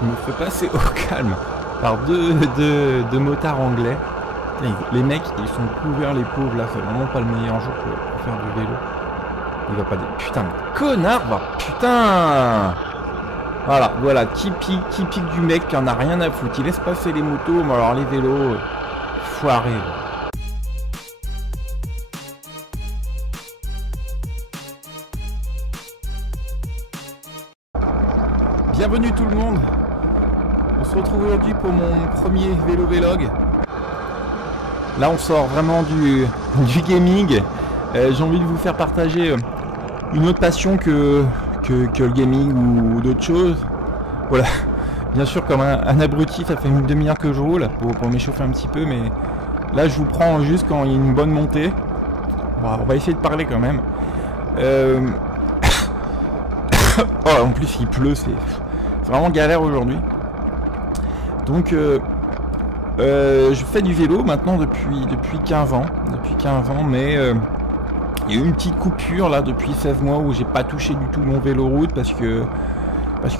je me fais passer au calme par deux motards anglais. Les mecs, ils sont couverts, les pauvres, là, c'est vraiment pas le meilleur jour pour faire du vélo. Il va pas dire, putain, mais connard, va, putain. Voilà, typique du mec qui en a rien à foutre. Il laisse passer les motos, mais alors les vélos, foirés. Bienvenue tout le monde. On se retrouve aujourd'hui pour mon premier vélo-vlog. Là on sort vraiment du gaming. J'ai envie de vous faire partager une autre passion que le gaming ou d'autres choses. Voilà. Bien sûr comme un abruti, ça fait une demi-heure que je roule pour m'échauffer un petit peu, mais là je vous prends juste quand il y a une bonne montée. Bon, on va essayer de parler quand même. Oh, en plus il pleut, c'est vraiment galère aujourd'hui. Donc je fais du vélo maintenant depuis 15 ans. Mais il y a eu une petite coupure là depuis 16 mois où j'ai pas touché du tout mon vélo route parce que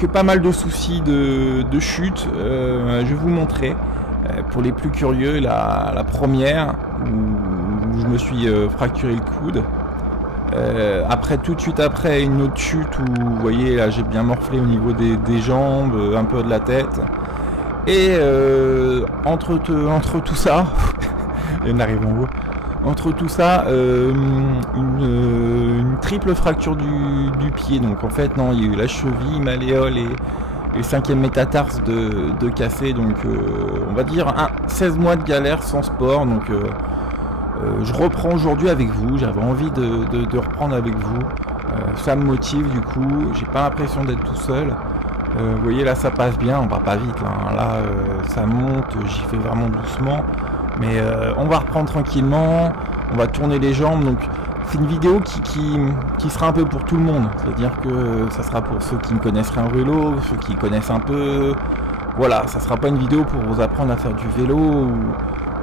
pas mal de soucis de chute. Je vais vous montrer pour les plus curieux la première où je me suis fracturé le coude. Après, tout de suite après, une autre chute où vous voyez là j'ai bien morflé au niveau des jambes, un peu de la tête. Et entre tout ça, on arrive en haut. Entre tout ça, une triple fracture du pied. Donc en fait non, il y a eu la cheville, malléole et le 5e métatarse de cassé. Donc on va dire 16 mois de galère sans sport. Donc je reprends aujourd'hui avec vous. J'avais envie de reprendre avec vous. Ça me motive du coup. J'ai pas l'impression d'être tout seul. Vous voyez là ça passe bien, on va pas vite là, ça monte, j'y fais vraiment doucement, mais on va reprendre tranquillement, on va tourner les jambes. Donc c'est une vidéo qui sera un peu pour tout le monde, c'est-à-dire que ça sera pour ceux qui ne connaissent rien au vélo, ceux qui connaissent un peu, voilà, ça sera pas une vidéo pour vous apprendre à faire du vélo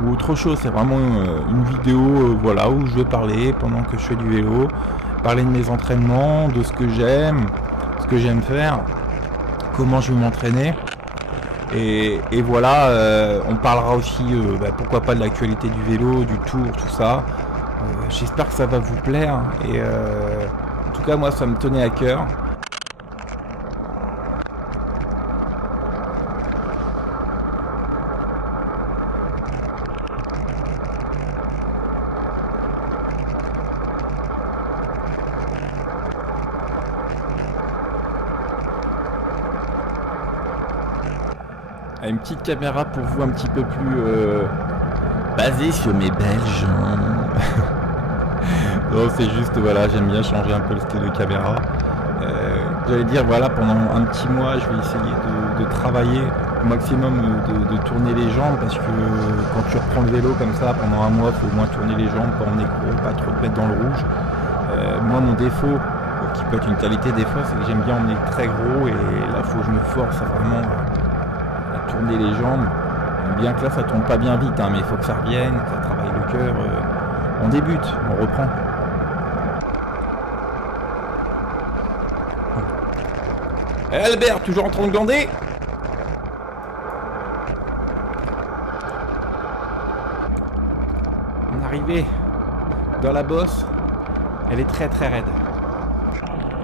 ou autre chose. C'est vraiment une vidéo voilà, où je vais parler pendant que je fais du vélo, parler de mes entraînements, de ce que j'aime faire, comment je vais m'entraîner, et voilà. On parlera aussi pourquoi pas de l'actualité du vélo, du tour, tout ça. J'espère que ça va vous plaire, et en tout cas moi ça me tenait à cœur. Une petite caméra pour vous un petit peu plus basée sur mes belles jambes. Non, c'est juste voilà, j'aime bien changer un peu le style de caméra. J'allais dire voilà, pendant un petit mois je vais essayer de travailler au maximum, de tourner les jambes, parce que quand tu reprends le vélo comme ça pendant un mois, il faut au moins tourner les jambes, pas emmener gros, pas trop te mettre dans le rouge. Moi mon défaut, qui peut être une qualité des fois, c'est que j'aime bien emmener très gros, et là il faut que je me force à vraiment tourner les jambes, bien que là ça tourne pas bien vite, mais il faut que ça revienne, que ça travaille le cœur. On débute, on reprend. Albert, toujours en train de glander. On est arrivé dans la bosse, elle est très très raide.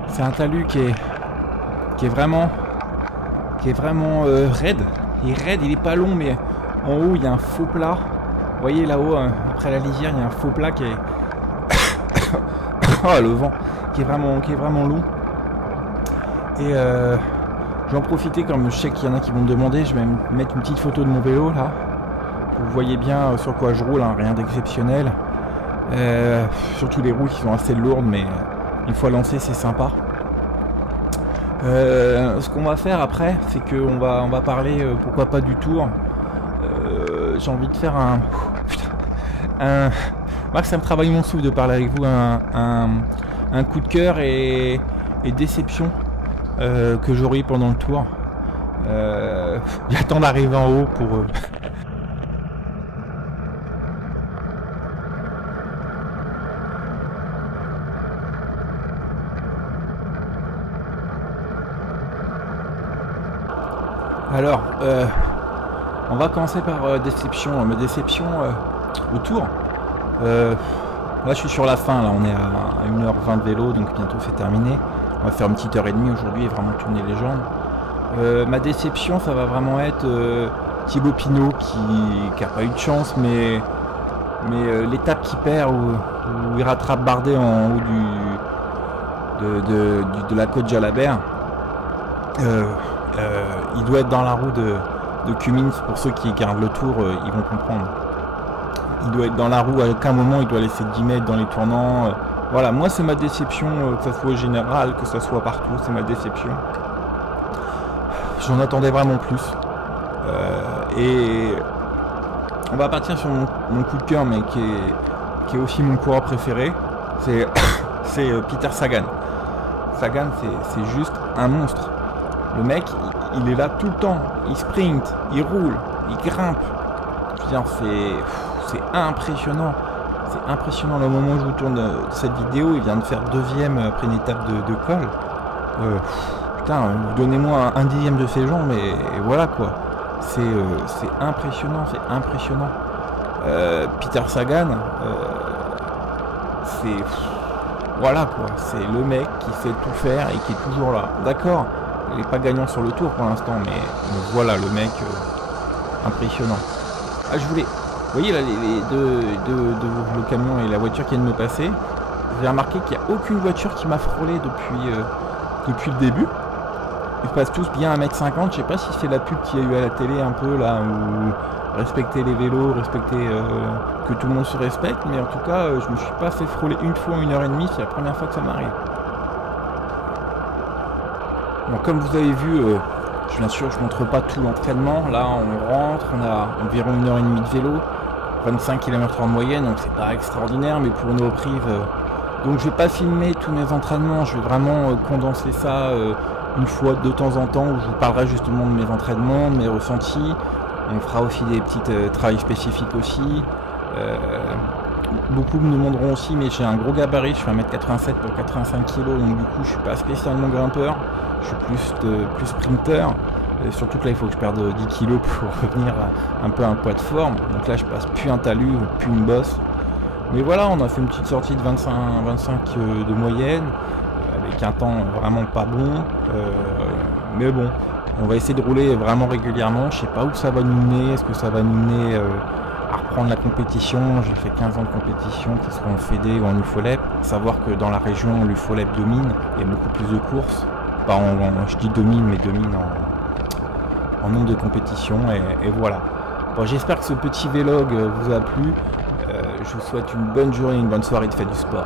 C'est un talus qui est vraiment raide. Il est raide, il est pas long, mais en haut il y a un faux plat. Vous voyez là-haut, après la lisière, il y a un faux plat qui est oh le vent, qui est vraiment long. Et je vais en profiter, comme je sais qu'il y en a qui vont me demander, je vais mettre une petite photo de mon vélo là. Vous voyez bien sur quoi je roule, rien d'exceptionnel. Surtout les roues qui sont assez lourdes, mais une fois lancé c'est sympa. Ce qu'on va faire après, c'est qu'on va parler pourquoi pas du tour. J'ai envie de faire moi ça me travaille mon souffle de parler avec vous, un coup de cœur et déception que j'aurai eu pendant le tour. J'attends d'arriver en haut pour Alors, on va commencer par déception. Ma déception au tour. Là, je suis sur la fin. Là, on est à 1h20 de vélo, donc bientôt c'est terminé. On va faire une petite heure et demie aujourd'hui et vraiment tourner les jambes. Ma déception, ça va vraiment être Thibaut Pinot qui a pas eu de chance, mais l'étape qu'il perd où il rattrape Bardet en haut de la côte Jalabert, il doit être dans la roue de Cummins. Pour ceux qui regardent le tour, ils vont comprendre. Il doit être dans la roue, à aucun moment il doit laisser 10 mètres dans les tournants. Voilà, moi c'est ma déception, que ce soit au général, que ce soit partout, c'est ma déception. J'en attendais vraiment plus. Et on va partir sur mon coup de cœur, mais qui est aussi mon coureur préféré. C'est Peter Sagan. Sagan, c'est juste un monstre. Le mec, il est là tout le temps. Il sprint, il roule, il grimpe. Je veux dire, c'est impressionnant. C'est impressionnant. Le moment où je vous tourne cette vidéo, il vient de faire 2e après une étape de col. Putain, donnez-moi un dixième de ses jambes et voilà quoi. C'est impressionnant, c'est impressionnant. Peter Sagan, c'est... Voilà quoi, c'est le mec qui sait tout faire et qui est toujours là. D'accord, il n'est pas gagnant sur le tour pour l'instant, mais voilà le mec impressionnant. Ah, je voulais... Vous voyez là, le camion et la voiture qui vient de me passer. J'ai remarqué qu'il n'y a aucune voiture qui m'a frôlé depuis le début. Ils passent tous bien à 1m50. Je sais pas si c'est la pub qu'il y a eu à la télé un peu là, où respecter les vélos, respecter que tout le monde se respecte, mais en tout cas je me suis pas fait frôler une fois en 1h30, c'est la première fois que ça m'arrive. Bon, comme vous avez vu, bien sûr je montre pas tout l'entraînement. Là on rentre, on a environ 1h30 de vélo, 25 km/h de moyenne, donc c'est pas extraordinaire, mais pour nos prives, donc je vais pas filmer tous mes entraînements, je vais vraiment condenser ça une fois de temps en temps, où je vous parlerai justement de mes entraînements, de mes ressentis. On fera aussi des petites travails spécifiques aussi. Beaucoup me demanderont aussi, mais j'ai un gros gabarit, je fais 1m87 pour 85 kg, donc du coup je suis pas spécialement grimpeur, je suis plus sprinter. Surtout que là il faut que je perde 10 kg pour revenir un peu à un poids de forme. Donc là je passe plus un talus, plus une bosse. Mais voilà, on a fait une petite sortie de 25 de moyenne, avec un temps vraiment pas bon. Mais bon, on va essayer de rouler vraiment régulièrement. Je sais pas où ça va nous mener. Est-ce que ça va nous mener à reprendre la compétition? J'ai fait 15 ans de compétition, que ce soit en Fédé ou en UFOLEP. Savoir que dans la région, l'UFOLEP domine. Il y a beaucoup plus de courses. Pas je dis domine, mais domine en nombre de compétitions. Et voilà. Bon, j'espère que ce petit vlog vous a plu. Je vous souhaite une bonne journée, une bonne soirée de fête du sport.